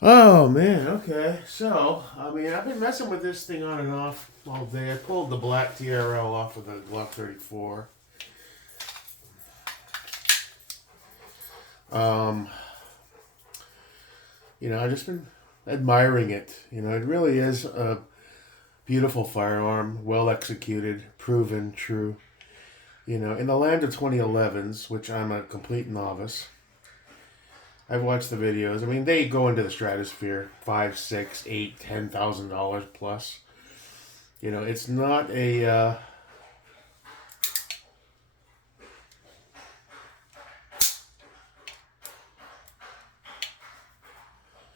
Oh man, okay. So, I mean, I've been messing with this thing on and off all day. I pulled the black TRL off of the Glock 34. Um, I've just been admiring it. It really is a beautiful firearm, well executed, proven, true. In the land of 2011s, which I'm a complete novice, I've watched the videos. I mean, they go into the stratosphere, five, six, eight, $10,000 plus.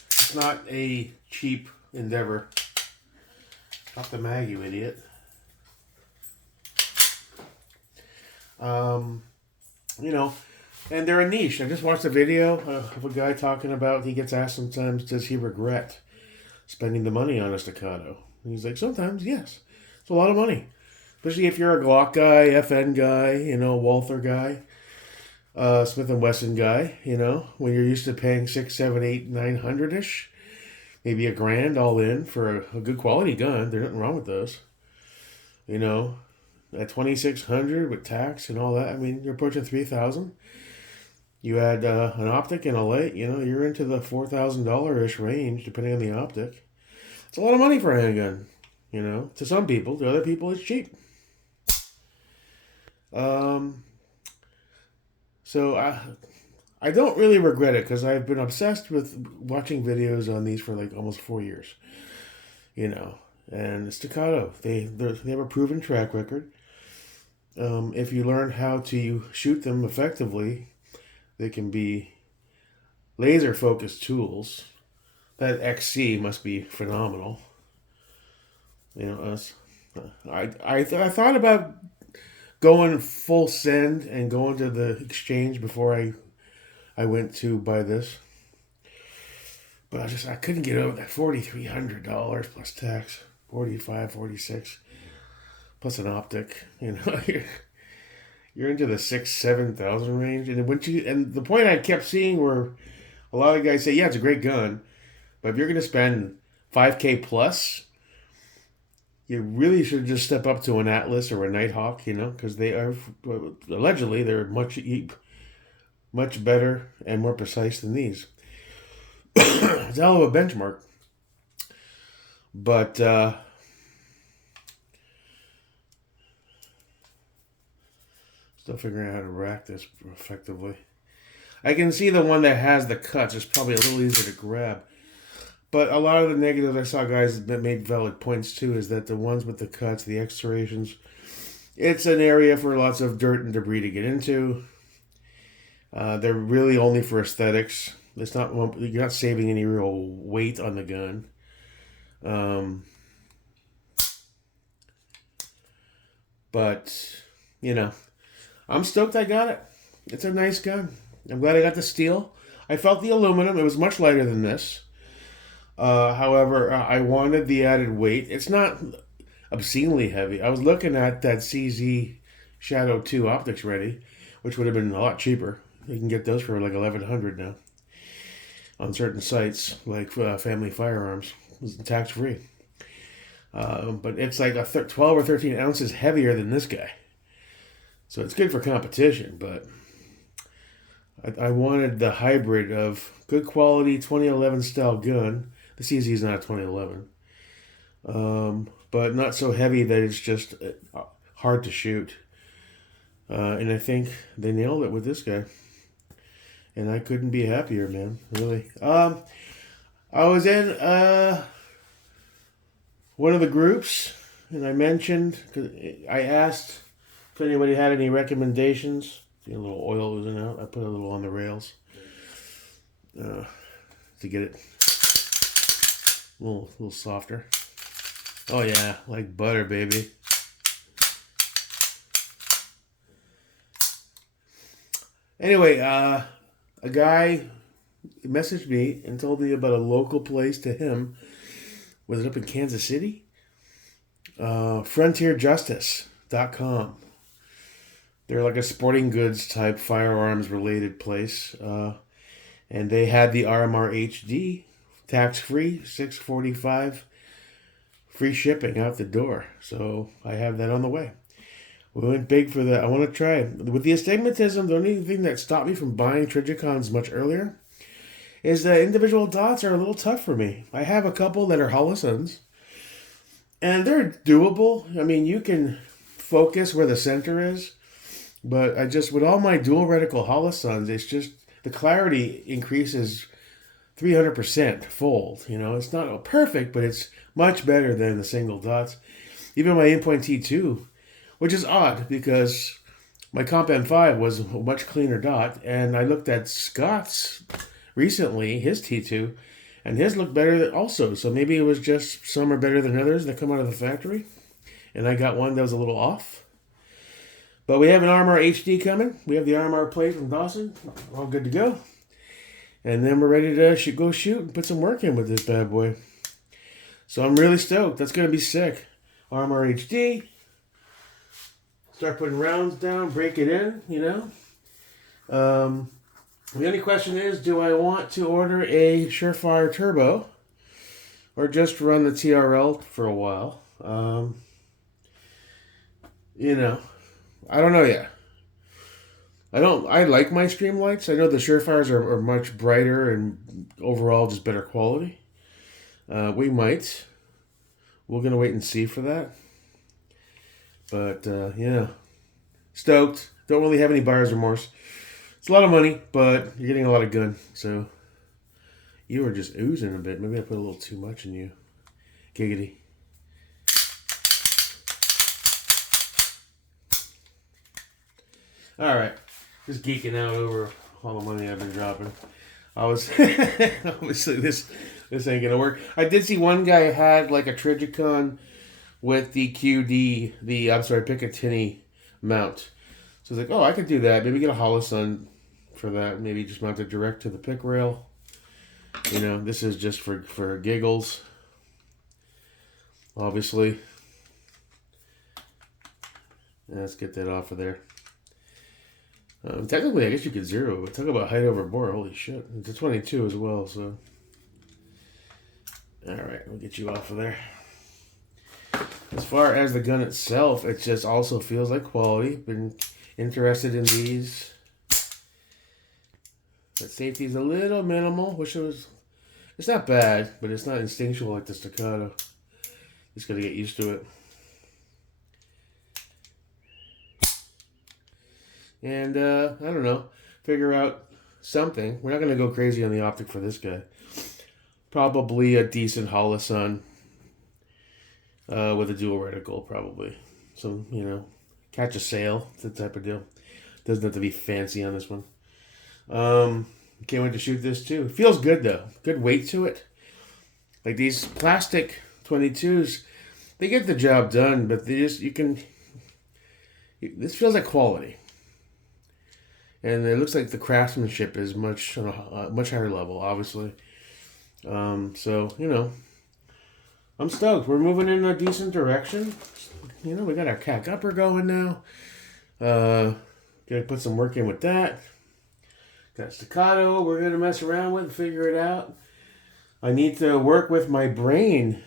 It's not a cheap endeavor. Drop the mag, you idiot. Um, you know, and they're a niche. I just watched a video of a guy talking about he gets asked sometimes, does he regret spending the money on a staccato? And he's like, sometimes, yes. It's a lot of money. Especially if you're a Glock guy, FN guy, Walther guy, Smith and Wesson guy, when you're used to paying 6, 7, 8, 900 ish, maybe a grand all in for a good quality gun. There's nothing wrong with those. You know, at 2,600 with tax and all that, I mean, you're approaching 3,000. You add an optic and a light, you're into the $4,000 ish range, depending on the optic. It's a lot of money for a handgun, to some people. To other people, it's cheap. Um, so I don't really regret it because I've been obsessed with watching videos on these for like almost 4 years, you know. And staccato, they have a proven track record. If you learn how to shoot them effectively, they can be laser focused tools. That XC must be phenomenal. Us. I thought about going full send and going to the exchange before I went to buy this, but I couldn't get over that $4,300 plus tax, 45, 46 plus an optic. You're into the 6, 7,000 range, and the point I kept seeing where a lot of guys say, yeah, it's a great gun, but if you're going to spend 5K plus, you really should just step up to an Atlas or a Nighthawk, because they are allegedly they're much better and more precise than these. It's a hell of a benchmark, but still figuring out how to rack this effectively. I can see the one that has the cuts is probably a little easier to grab. But a lot of the negatives I saw guys that made valid points too is that the ones with the cuts, the excoriations, it's an area for lots of dirt and debris to get into. They're really only for aesthetics. It's not you're not saving any real weight on the gun. Um, but I'm stoked I got it. It's a nice gun. I'm glad I got the steel. I felt the aluminum. It was much lighter than this. However, I wanted the added weight. It's not obscenely heavy. I was looking at that CZ Shadow 2 optics ready, which would have been a lot cheaper. You can get those for like 1,100 now on certain sites like Family Firearms. It's tax free. But it's like 12 or 13 ounces heavier than this guy. So it's good for competition, but I wanted the hybrid of good quality 2011 style gun. The CZ is not a 2011, but not so heavy that it's just hard to shoot. And I think they nailed it with this guy. And I couldn't be happier, man. Really. I was in one of the groups, and I mentioned, cause I asked if anybody had any recommendations. See a little oil oozing out. I put a little on the rails to get it a little softer. Oh yeah, like butter, baby. Anyway, a guy messaged me and told me about a local place to him. Was it up in Kansas City? FrontierJustice.com. They're like a sporting goods type firearms related place. And they had the RMR HD tax-free, $645, free shipping out the door. So I have that on the way. We went big for that. I want to try it. With the astigmatism, the only thing that stopped me from buying Trigicons much earlier is that individual dots are a little tough for me. I have a couple that are Holosons, and they're doable. I mean, you can focus where the center is, but I just, with all my dual reticle Holosons, it's just, the clarity increases 300% fold. You know, it's not perfect, but it's much better than the single dots. Even my Inpoint T2, which is odd because my Comp M5 was a much cleaner dot, and I looked at Scott's recently, his T2, and his looked better also. So maybe it was just some are better than others that come out of the factory, and I got one that was a little off. But we have an Armor HD coming. We have the Armor plate from Dawson. All good to go. And then we're ready to go shoot and put some work in with this bad boy. So I'm really stoked. That's going to be sick. Armor HD. Start putting rounds down, break it in, you know. The only question is, do I want to order a Surefire Turbo or just run the TRL for a while? You know, I don't know yet. I like my Streamlights. I know the Surefires are much brighter and overall just better quality. We're going to wait and see for that. But, yeah, stoked. Don't really have any buyer's remorse. It's a lot of money, but you're getting a lot of gun. So, you were just oozing a bit. Maybe I put a little too much in you. Giggity. All right. Just geeking out over all the money I've been dropping. I was, obviously, this ain't going to work. I did see one guy had like a Trigicon with the QD, Picatinny mount. So I was like, oh, I could do that. Maybe get a Holosun for that. Maybe just mount it direct to the pick rail. You know, this is just for giggles. Obviously. Let's get that off of there. Technically, I guess you could zero, but talk about height over bore. Holy shit. It's a 22 as well, so. Alright, we'll get you off of there. As far as the gun itself, it just also feels like quality. Been interested in these. The safety's a little minimal. Wish it was. It's not bad, but it's not instinctual like the Staccato. Just gotta get used to it. And, I don't know. Figure out something. We're not gonna go crazy on the optic for this guy. Probably a decent Holosun. With a dual reticle, probably. So, you know, catch a sale, that type of deal. Doesn't have to be fancy on this one. Can't wait to shoot this too. It feels good though. Good weight to it. Like these plastic 22s, they get the job done, but they just, this feels like quality. And it looks like the craftsmanship is much on a much higher level, obviously. So, you know, I'm stoked. We're moving in a decent direction. You know, we got our CAC upper going now. Gotta put some work in with that. Got Staccato we're gonna mess around with and figure it out. I need to work with my brain.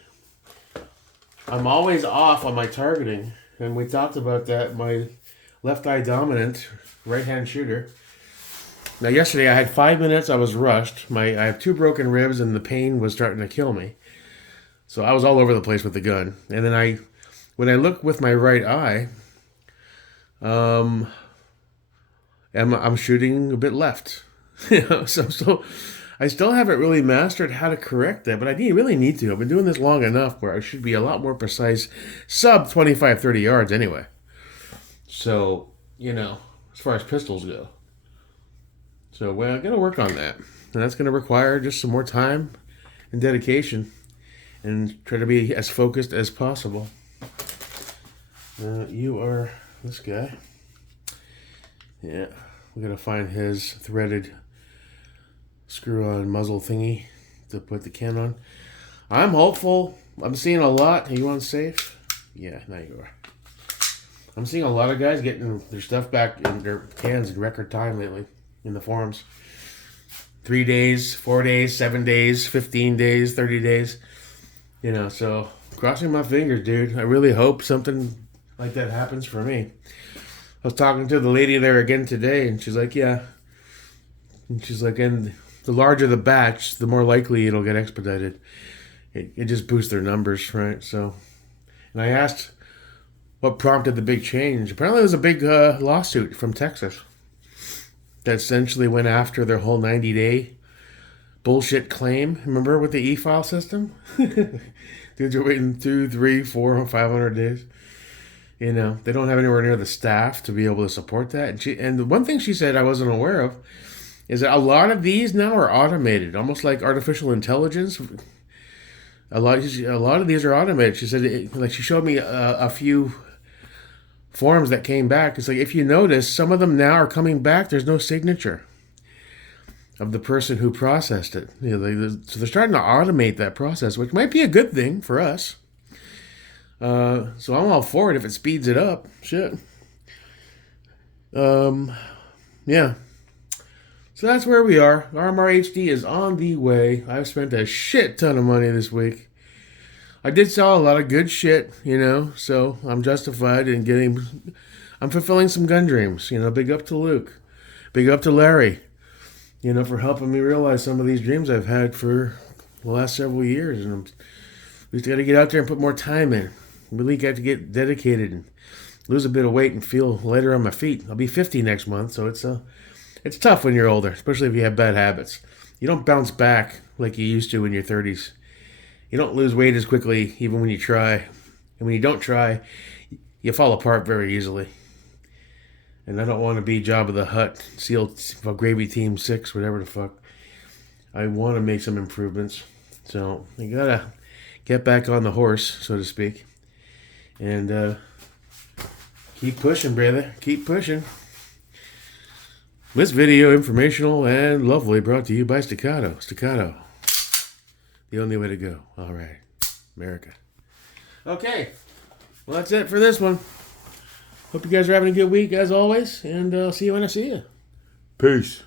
I'm always off on my targeting. And we talked about that. My left eye dominant right-hand shooter. Now yesterday I had 5 minutes. I was rushed. I have 2 broken ribs and the pain was starting to kill me. So I was all over the place with the gun. And then when I look with my right eye, I'm shooting a bit left. You know, so I still haven't really mastered how to correct that, but I really need to. I've been doing this long enough where I should be a lot more precise, sub 25, 30 yards anyway. So, you know, as far as pistols go. So I'm going to work on that. And that's going to require just some more time and dedication. And try to be as focused as possible. You are this guy. Yeah. We're going to find his threaded screw-on muzzle thingy to put the can on. I'm hopeful. I'm seeing a lot. Are you on safe? Yeah, now you are. I'm seeing a lot of guys getting their stuff back in their cans in record time lately in the forums. 3 days, 4 days, 7 days, 15 days, 30 days. So crossing my fingers, dude. I really hope something like that happens for me. I was talking to the lady there again today, and she's like, yeah. And she's like, and the larger the batch, the more likely it'll get expedited. It just boosts their numbers, right? So, and I asked what prompted the big change. Apparently, there was a big lawsuit from Texas that essentially went after their whole 90-day bullshit claim. Remember with the e-file system? Dudes are waiting 2, 3, 4, 500 days. They don't have anywhere near the staff to be able to support that. And the one thing she said I wasn't aware of is that a lot of these now are automated, almost like artificial intelligence. A lot of these are automated. She said, she showed me a few forms that came back. It's like, if you notice, some of them now are coming back. There's no signature of the person who processed it. So they're starting to automate that process, which might be a good thing for us. So I'm all for it if it speeds it up. Shit. Yeah. So that's where we are. RMR HD is on the way. I've spent a shit ton of money this week. I did sell a lot of good shit, so I'm justified in I'm fulfilling some gun dreams. Big up to Luke. Big up to Larry, for helping me realize some of these dreams I've had for the last several years. And we just got to get out there and put more time in. Really got to get dedicated and lose a bit of weight and feel lighter on my feet. I'll be 50 next month, so it's tough when you're older, especially if you have bad habits. You don't bounce back like you used to in your 30s. You don't lose weight as quickly even when you try. And when you don't try, you fall apart very easily. And I don't want to be Jabba the Hutt, SEAL Gravy Team 6, whatever the fuck. I want to make some improvements. So you gotta get back on the horse, so to speak. And keep pushing, brother. Keep pushing. This video, informational and lovely, brought to you by Staccato. Staccato. The only way to go. All right. America. Okay. Well, that's it for this one. Hope you guys are having a good week, as always. And I'll see you when I see you. Peace.